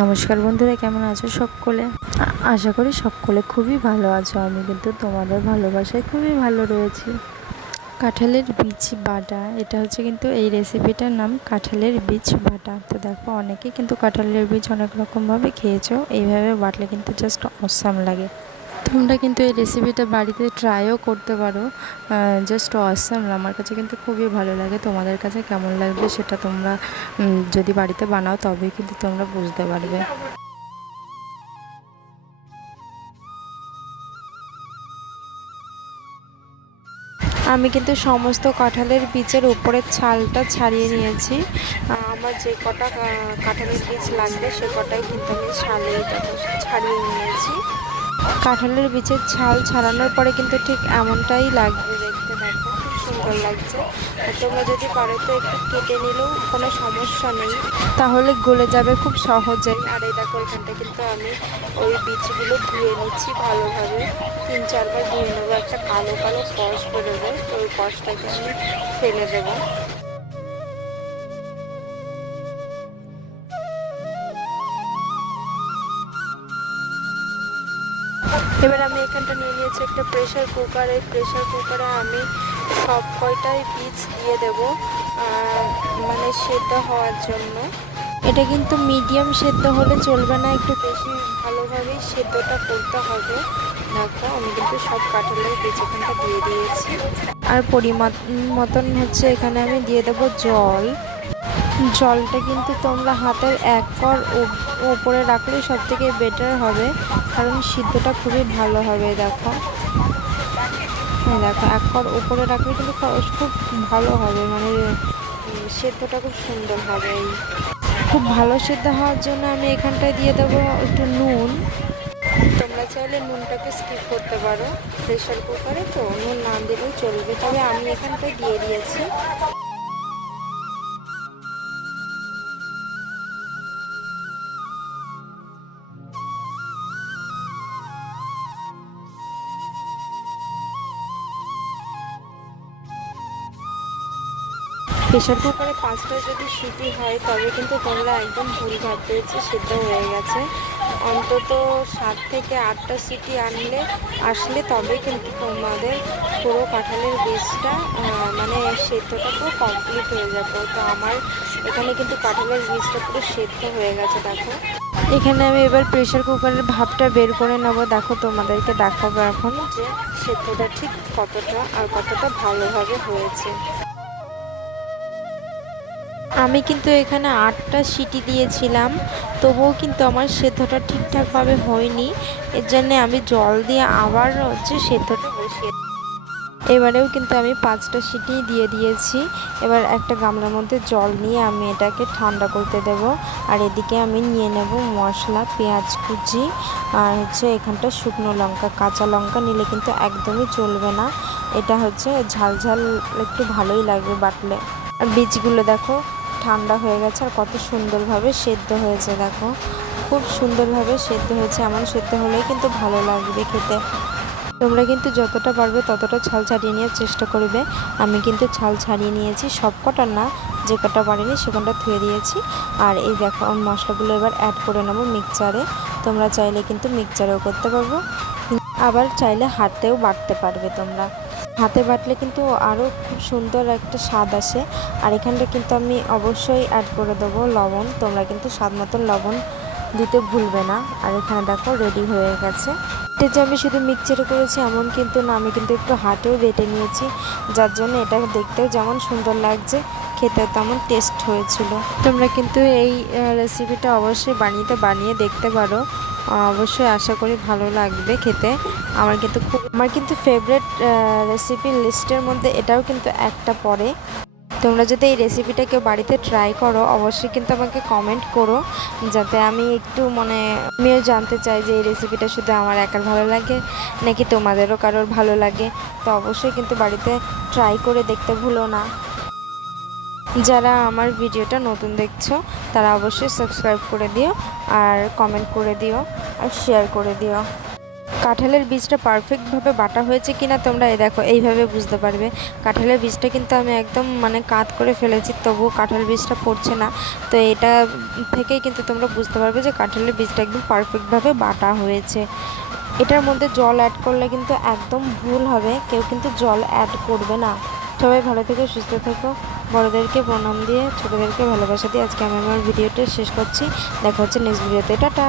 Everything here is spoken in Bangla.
নমস্কার বন্ধুরা, কেমন আছো সকলে? আশা করি সকলে খুবই ভালো আছো। আমি কিন্তু তোমাদের ভালোবাসায় খুবই ভালো রয়েছি। কাঁঠালের বীজ বাটা, এটা হচ্ছে কিন্তু এই রেসিপিটার নাম কাঁঠালের বীজ বাটা। তো দেখো, অনেকে কিন্তু কাঁঠালের বীজ অনেক রকমভাবে খেয়েছো, এইভাবে বাটলে কিন্তু জাস্ট অসাম লাগে। তোমরা কিন্তু এই রেসিপিটা বাড়িতে ট্রাইও করতে পারো। জাস্ট অসাম, আমার কাছে কিন্তু খুবই ভালো লাগে। তোমাদের কাছে কেমন লাগবে সেটা তোমরা যদি বাড়িতে বানাও তবেই কিন্তু তোমরা বুঝতে পারবে। আমি কিন্তু সমস্ত কাঁঠালের বীজের উপরের ছালটা ছাড়িয়ে নিয়েছি। আমার যে কটা কাঁঠালের বীজ লাগবে সে কটাই কিন্তু আমি ছাড়িয়ে নিয়েছি। কাঁঠালের বীজের ছাল ছাড়ানোর পরে কিন্তু ঠিক এমনটাই লাগবে দেখতে। দেখো, খুব সুন্দর লাগছে। আর তোমরা যদি পারো তো একটু কেটে নিলেও কোনো সমস্যা নেই, তাহলে গলে যাবে খুব সহজেই। আর এই দেখো, এখানটা কিন্তু আমি ওই বীজগুলো ধুয়ে নিচ্ছি ভালোভাবে, 3-4 বার ধুয়ে নেবো। একটা কালো কালো কষ বেরোবে, তো ওই কষটাকে আমি ফেলে দেবো। এবার আমি এখানটা নিয়ে নিয়েছি একটা প্রেশার কুকার। এই প্রেশার কুকারে আমি সব কয়টাই বীজ দিয়ে দেব, মানে সেদ্ধ হওয়ার জন্য। এটা কিন্তু মিডিয়াম সেদ্ধ হলে চলবে না, একটু বেশি ভালোভাবেই সেদ্ধটা করতে হবে। দেখো, আমি কিন্তু সব কাঁঠালের বীজ এখানটা দিয়ে দিয়েছি। আর পরিমাণ মতন হচ্ছে এখানে আমি দিয়ে দেবো জল। জলটা কিন্তু তোমরা হাতের 1 কর উপরে রাখলে সব থেকে বেটার হবে, কারণ সিদ্ধটা খুবই ভালো হবে। দেখো, হ্যাঁ দেখো, 1 কর উপরে রাখলে কিন্তু খুব ভালো হবে, মানে সেদ্ধটা খুব সুন্দর হবে। খুব ভালো সেদ্ধ হওয়ার জন্য আমি এখানটায় দিয়ে দেবো একটু নুন। তোমরা চাইলে নুনটাকে স্কিপ করতে পারো, প্রেশার কুকারে তো নুন না দিলেও চলবে, তবে আমি এখানটায় দিয়ে দিয়েছি। প্রেশার কুকারে 5টা যদি সিটি হয় তবে কিন্তু তোমরা একদম ভুল ভাববে যে সেদ্ধ হয়ে গেছে। অন্তত 7 থেকে 8টা সিটি আসলে তবে কিন্তু তোমাদের পুরো কাঁঠালের বীজটা মানে সেদ্ধটা পুরো কমপ্লিট হয়ে যাবে। তো আমার এখানে কিন্তু কাঁঠালের বীজটা পুরো সেদ্ধ হয়ে গেছে। দেখো, এখানে আমি এবার প্রেশার কুকারের ভাপটা বের করে নেবো। দেখো, তোমাদেরকে দেখাবো এখন যে সেদ্ধটা ঠিক কতটা আর কতটা ভালোভাবে হয়েছে। আমি কিন্তু এখানে 8টা সিটি দিয়েছিলাম, তবুও কিন্তু আমার সেদ্ধটা ঠিকঠাকভাবে হয়নি। এর জন্যে আমি জল দিয়ে আবার হচ্ছে সেদ্ধটা বসিয়ে, এবারেও কিন্তু আমি 5টা সিটি দিয়ে দিয়েছি। এবার একটা গামলার মধ্যে জল নিয়ে আমি এটাকে ঠান্ডা করতে দেব। আর এদিকে আমি নিয়ে নেব মশলা, পেঁয়াজ কুচি, আর হচ্ছে এখানটা শুকনো লঙ্কা। কাঁচা লঙ্কা নিলে কিন্তু একদমই চলবে না, এটা হচ্ছে ঝাল ঝাল একটু ভালোই লাগবে বাটলে। আর বীজগুলো দেখো ঠান্ডা হয়ে গেছে, আর কত সুন্দরভাবে সেদ্ধ হয়েছে। দেখো, খুব সুন্দরভাবে সেদ্ধ হয়েছে। এমন সেদ্ধ হলেই কিন্তু ভালো লাগবে খেতে। তোমরা কিন্তু যতটা পারবে ততটা ছাল ছাড়িয়ে নেওয়ার চেষ্টা করবে। আমি কিন্তু ছাল ছাড়িয়ে নিয়েছি, সব কটা না, যে কটা পারিনি সে কটা ধুয়ে দিয়েছি। আর এই দেখো, মশলাগুলো এবার অ্যাড করে নেবো মিক্সচারে। তোমরা চাইলে কিন্তু মিক্সচারেও করতে পারবো, আবার চাইলে হাতেও বাটতে পারবে। তোমরা হাতে বাটলে কিন্তু আরও খুব সুন্দর একটা স্বাদ আসে। আর এখানটা কিন্তু আমি অবশ্যই অ্যাড করে দেবো লবণ। তোমরা কিন্তু স্বাদ মতন লবণ দিতে ভুলবে না। আর এখানে দেখো রেডি হয়ে গেছে। এটা যে আমি শুধু মিক্সচারে করেছি এমন কিন্তু না, আমি কিন্তু একটু হাতেও বেটে নিয়েছি, যার জন্য এটা দেখতেও যেমন সুন্দর লাগছে, খেতে তেমন টেস্ট হয়েছিল। তোমরা কিন্তু এই রেসিপিটা অবশ্যই বানিয়ে দেখতে পারো। অবশ্যই আশা করি ভালো লাগবে খেতে। আমার কিন্তু ফেভারিট রেসিপি লিস্টের মধ্যে এটাও কিন্তু একটা পড়ে। তোমরা যদি এই রেসিপিটা কেউ বাড়িতে ট্রাই করো অবশ্যই কিন্তু আমাকে কমেন্ট করো, যাতে আমি একটু আমিও জানতে চাই যে এই রেসিপিটা শুধু আমার একার ভালো লাগে নাকি তোমাদেরও কারোর ভালো লাগে। তো অবশ্যই কিন্তু বাড়িতে ট্রাই করে দেখতে ভুলো না। যারা আমার ভিডিওটা নতুন দেখছো তারা অবশ্যই সাবস্ক্রাইব করে দিও, আর কমেন্ট করে দিও, আর শেয়ার করে দিও। কাঁঠালের বীজটা পারফেক্টভাবে বাটা হয়েছে কিনা তোমরা দেখো এইভাবে বুঝতে পারবে। কাঁঠালের বীজটা কিন্তু আমি একদম মানে কাত করে ফেলেছি, তবুও কাঁঠাল বীজটা পড়ছে না। তো এটা থেকেই কিন্তু তোমরা বুঝতে পারবে যে কাঁঠালের বীজটা একদম পারফেক্টভাবে বাটা হয়েছে। এটার মধ্যে জল অ্যাড করলে কিন্তু একদম ভুল হবে, কেউ কিন্তু জল অ্যাড করবে না। সবাই ভালো থেকো, সুস্থ থেকো। বড়োদেরকে প্রণাম দিয়ে, ছোটোদেরকে ভালোবাসা দিয়ে আজকে আমি আমার ভিডিওটা শেষ করছি। দেখা হচ্ছে নেক্সট ভিডিওতে। টাটা।